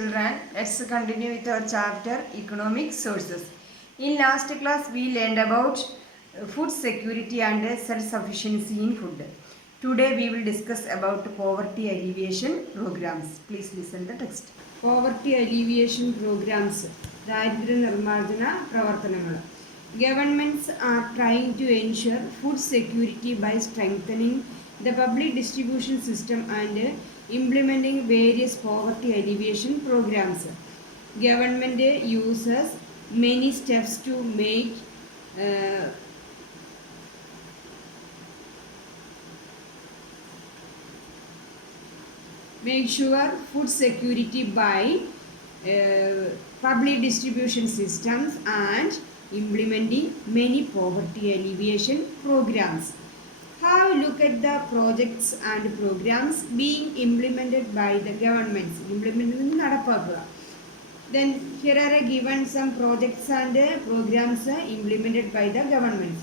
Children, let's continue with our chapter Economic Sources. In last class, we learned about food security and self-sufficiency in food. Today, we will discuss about poverty alleviation programs. Please listen the text. Poverty alleviation programs, ദാരിദ്ര്യ നിർമ്മാർജ്ജന പ്രവർത്തനങ്ങൾ. Governments are trying to ensure food security by strengthening the public distribution system and implementing various poverty alleviation programs. Government uses many steps to make sure food security by public distribution systems and implementing many poverty alleviation programs. Have a look at the projects and programs being implemented by the governments. Then here are given some projects and programs implemented by the governments.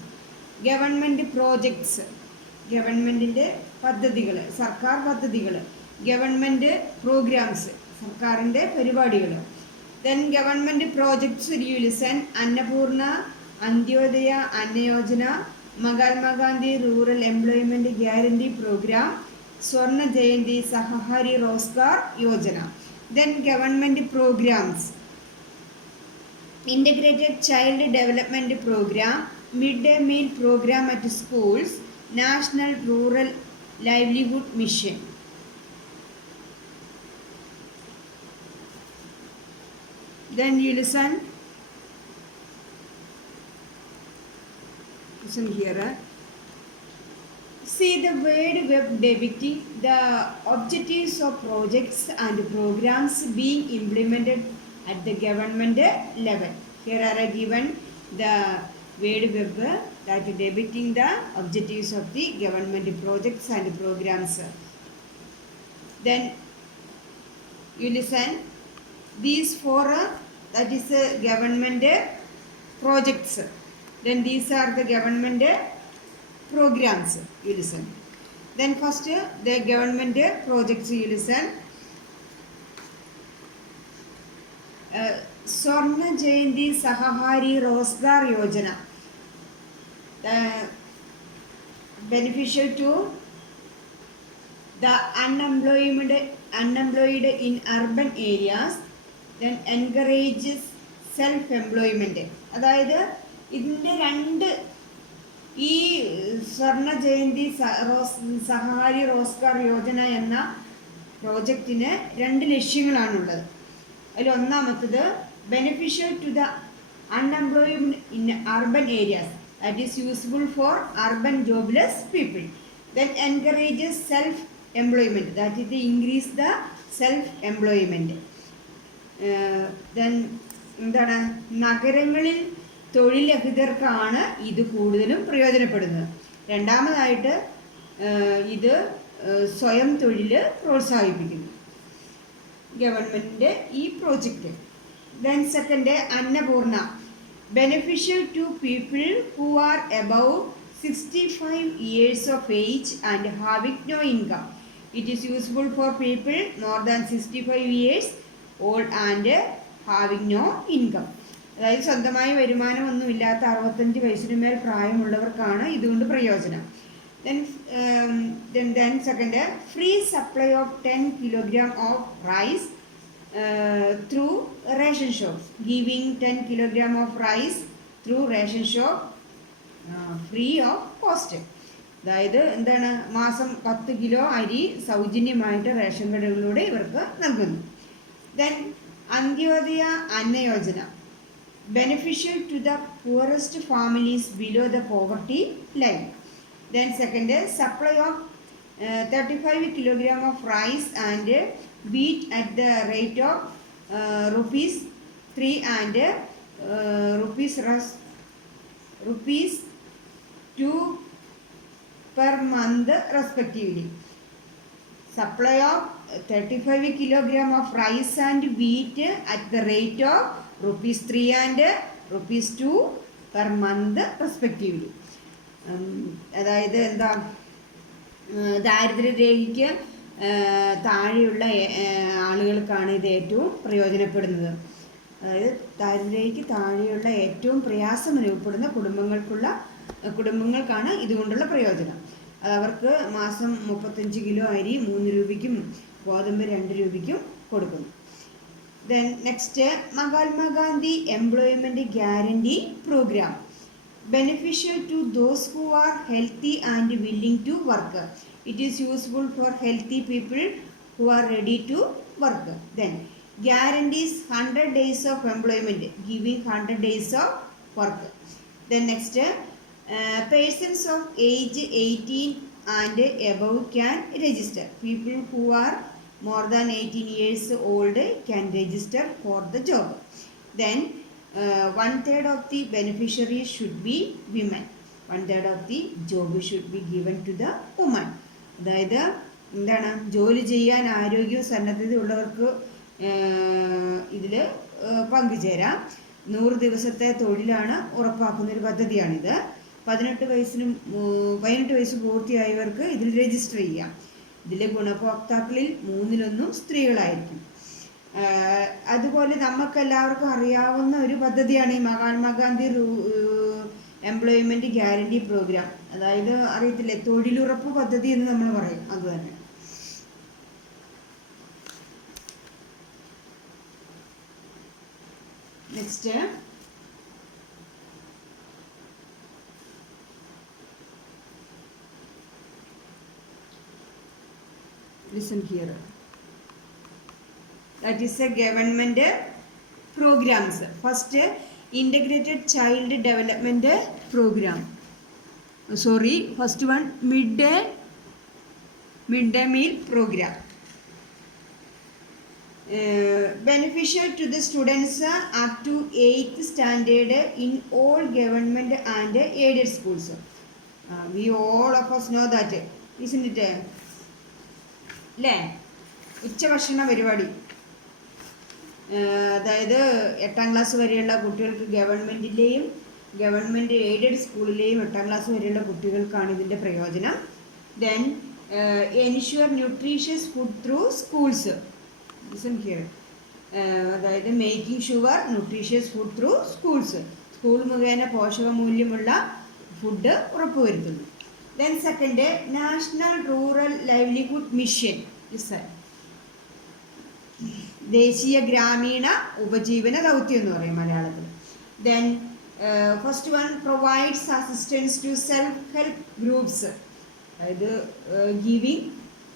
Government projects, ഗവൺമെൻറ്റിൻ്റെ പദ്ധതികൾ, സർക്കാർ പദ്ധതികൾ, government programmes, സർക്കാരിൻ്റെ പരിപാടികൾ. Then government projects you listen: Annapurna, Antyodaya Anna Yojana, Mahatma Gandhi rural employment guarantee programme, Swarna Jayanti Sahakari Rozgar Yojana. Then government programmes: integrated child development programme, mid day meal programme at schools, National Rural Livelihood Mission. Then you listen here. See the word web depicting the objectives of projects and programs being implemented at the government level. Here are given the word web that depicting the objectives of the government projects and programs. Then you listen. These four that is government projects. Then these are the government programs. You listen. Then first the government projects you listen. Swarna Jayanti Sahakari Rozgar Yojana. Beneficial to the unemployed in urban areas, then encourages self-employment. അതായത് ഇതിൻ്റെ രണ്ട് ഈ സ്വർണ്ണ ജയന്തി സഹകാരി റോസ്ഗാർ യോജന എന്ന പ്രോജക്റ്റിന് രണ്ട് ലക്ഷ്യങ്ങളാണുള്ളത്. അതിൽ ഒന്നാമത്തത് beneficial to the unemployed in urban areas, that is useful for urban jobless people. Then encourages self-employment, that is to increase the self-employment. Then എന്താണ്, നഗരങ്ങളിൽ തൊഴിലരഹിതർക്കാണ് ഇത് കൂടുതലും പ്രയോജനപ്പെടുന്നത്. രണ്ടാമതായിട്ട് ഇത് സ്വയം തൊഴിൽ പ്രോത്സാഹിപ്പിക്കുന്നു ഗവൺമെൻറ്റിൻ്റെ ഈ project. Then second Annapurna, beneficial to people who are above 65 years of age and having no income. It is useful for people more than 65 years old and having no income. അതായത് സ്വന്തമായ വരുമാനമൊന്നുമില്ലാത്ത 65 വയസ്സിന് മേൽ പ്രായമുള്ളവർക്കാണ് ഇതുകൊണ്ട് പ്രയോജനം. Then second, free supply of 10 kilogram of rice through ration shops, giving 10 kilogram of rice through ration shop free of cost. അതായത് എന്താണ്, മാസം 10 kilo അരി സൗജന്യമായിട്ട് റേഷൻ കടകളിലൂടെ ഇവർക്ക് നൽകുന്നു. Then Antyodaya Anna Yojana, beneficial to the poorest families below the poverty line. Then second, supply of 35 kilogram of rice and wheat at the rate of rupees 3 and rupees 2 per month respectively. Supply of 35 kilogram of rice and wheat at the rate of rupees 3 and rupees 2 per month respectively. അതായത് എന്താ, ദാരിദ്ര്യരേഖയ്ക്ക് താഴെയുള്ള ആളുകൾക്കാണ് ഇത് ഏറ്റവും പ്രയോജനപ്പെടുന്നത്. അതായത് ദാരിദ്ര്യരേഖയ്ക്ക് താഴെയുള്ള ഏറ്റവും പ്രയാസം അനുഭവപ്പെടുന്ന കുടുംബങ്ങൾക്കാണ് ഇതുകൊണ്ടുള്ള പ്രയോജനം. അവർക്ക് മാസം 35 കിലോ അരി 3 രൂപയ്ക്കും ഗോതമ്പ് 2 രൂപയ്ക്കും കൊടുക്കുന്നു. Then next, Mahatma Gandhi employment guarantee programme, beneficial to those who are healthy and willing to work. It is useful for healthy people who are ready to work. Then guarantees 100 days of employment, giving 100 days of work. Then next, persons of age 18 and above can register. People who are more than 18 years old can register for the job. Then 1/3 of the beneficiaries should be women. 1/3 of the job should be given to the woman. അതായത് എന്താണ്, ജോലി ചെയ്യാൻ ആരോഗ്യവും സന്നദ്ധതയുള്ളവർക്ക് ഇതിൽ പങ്കുചേരാം. 100 ദിവസത്തെ തൊഴിലാണ് ഉറപ്പാക്കുന്ന ഒരു പദ്ധതിയാണിത്. 18 വയസ്സ് പൂർത്തിയായവർക്ക് ഇതിൽ രജിസ്റ്റർ ചെയ്യാം. ഇതിലെ ഗുണഭോക്താക്കളിൽ 1/3 സ്ത്രീകളായിരിക്കും. അതുപോലെ നമുക്കെല്ലാവർക്കും അറിയാവുന്ന ഒരു പദ്ധതിയാണ് ഈ മഹാത്മാഗാന്ധി എംപ്ലോയ്മെൻറ്റ് ഗ്യാരണ്ടി പ്രോഗ്രാം. അതായത് അറിയത്തില്ലേ, തൊഴിലുറപ്പ് പദ്ധതി എന്ന് നമ്മൾ പറയും, അതുതന്നെ. Next, listen here. That is a government programs. First, integrated child development program. First one, midday meal program. Beneficial to the students up to 8th standard in all government and aided schools. We all of us know that, isn't it? അല്ലേ? ഉച്ചഭക്ഷണ പരിപാടി, അതായത് 8ാം class വരെയുള്ള കുട്ടികൾക്ക് government aided സ്കൂളിലെയും 8ാം class വരെയുള്ള കുട്ടികൾക്കാണ് ഇതിൻ്റെ പ്രയോജനം. Then ensure nutritious food through schools. അതായത് making sure nutritious food through schools. School മുഖേന പോഷകമൂല്യമുള്ള ഫുഡ് ഉറപ്പുവരുത്തുന്നു. Then second, national rural livelihood mission, ദേശീയ ഗ്രാമീണ ഉപജീവന ദൗത്യം എന്ന് പറയും മലയാളത്തിൽ. Then first one, provides assistance to self help groups. അതായത് giving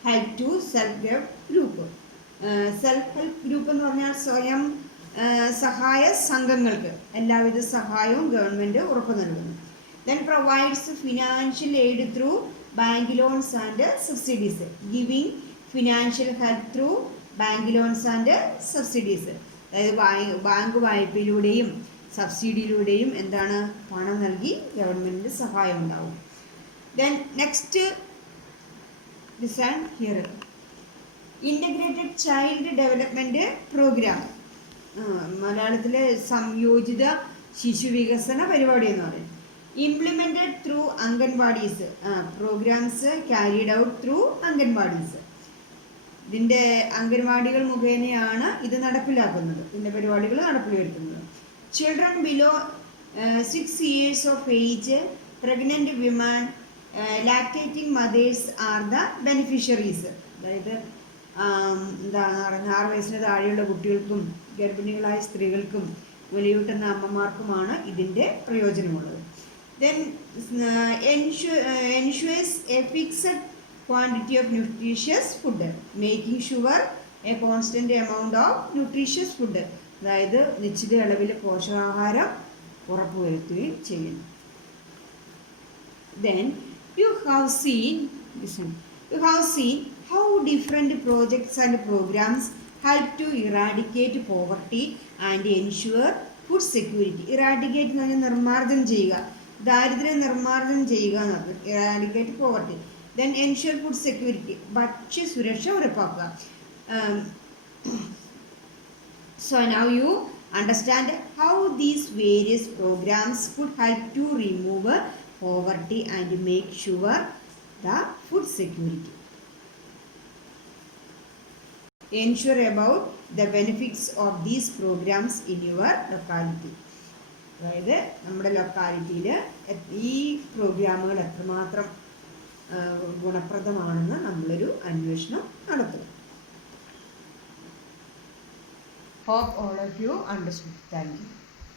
help to self help group. Self help group എന്ന് പറഞ്ഞാൽ സ്വയം സഹായ സംഘങ്ങൾക്ക് എല്ലാവിധ സഹായവും ഗവൺമെൻറ് ഉറപ്പു നൽകുന്നു. Then provides financial aid through bank loans and subsidies, giving financial help through bank loans and subsidies. അതായത് ബാങ്ക് വായ്പയിലൂടെയും സബ്സിഡിയിലൂടെയും എന്താണ്, പണം നൽകി ഗവൺമെൻറ്റിൻ്റെ സഹായം ഉണ്ടാവും. Then next, listen here, integrated child development program. മലയാളത്തിലെ സംയോജിത ശിശു വികസന പരിപാടി എന്ന് പറയും. Implemented through Anganwadis, programs carried out through Anganwadis. ഇതിൻ്റെ അംഗൻവാടികൾ മുഖേനയാണ് ഇത് നടപ്പിലാക്കുന്നത്, ഇതിൻ്റെ പരിപാടികൾ നടപ്പിൽ വരുത്തുന്നത്. Children below 6 years of age, pregnant women, lactating mothers are the beneficiaries. അതായത് എന്താണ് പറയുന്നത്, 6 വയസ്സിന് താഴെയുള്ള കുട്ടികൾക്കും ഗർഭിണികളായ സ്ത്രീകൾക്കും മുലയൂട്ടുന്ന അമ്മമാർക്കുമാണ് ഇതിൻ്റെ പ്രയോജനമുള്ളത്. Then ensures a fixed quantity of nutritious food, making sure a constant amount of nutritious food. അതായത് നിശ്ചിത അളവിൽ പോഷകാഹാരം ഉറപ്പുവരുത്തുകയും ചെയ്യുന്നു. Then you have seen how different projects and programs help to eradicate poverty and ensure food security. Eradicate എന്ന് പറഞ്ഞാൽ നിർമ്മാർജ്ജനം ചെയ്യുക, ദാരിദ്ര്യം നിർമ്മാർജ്ജനം ചെയ്യുക എന്നത് eradicate poverty. Then ensure food security, ഭക്ഷ്യ സുരക്ഷ ഉറപ്പാക്കുക. So now you understand how these various programs could help to remove poverty and make sure the food security. ensure about the benefits of these programs in your locality. അതായത് നമ്മുടെ ലൊക്കാലിറ്റിയിൽ ഈ പ്രോഗ്രാമുകൾ എത്രമാത്രം ഗുണപ്രദമാണെന്ന് നമ്മളൊരു അന്വേഷണം നടത്തും. Hope all of you understood. Thank you.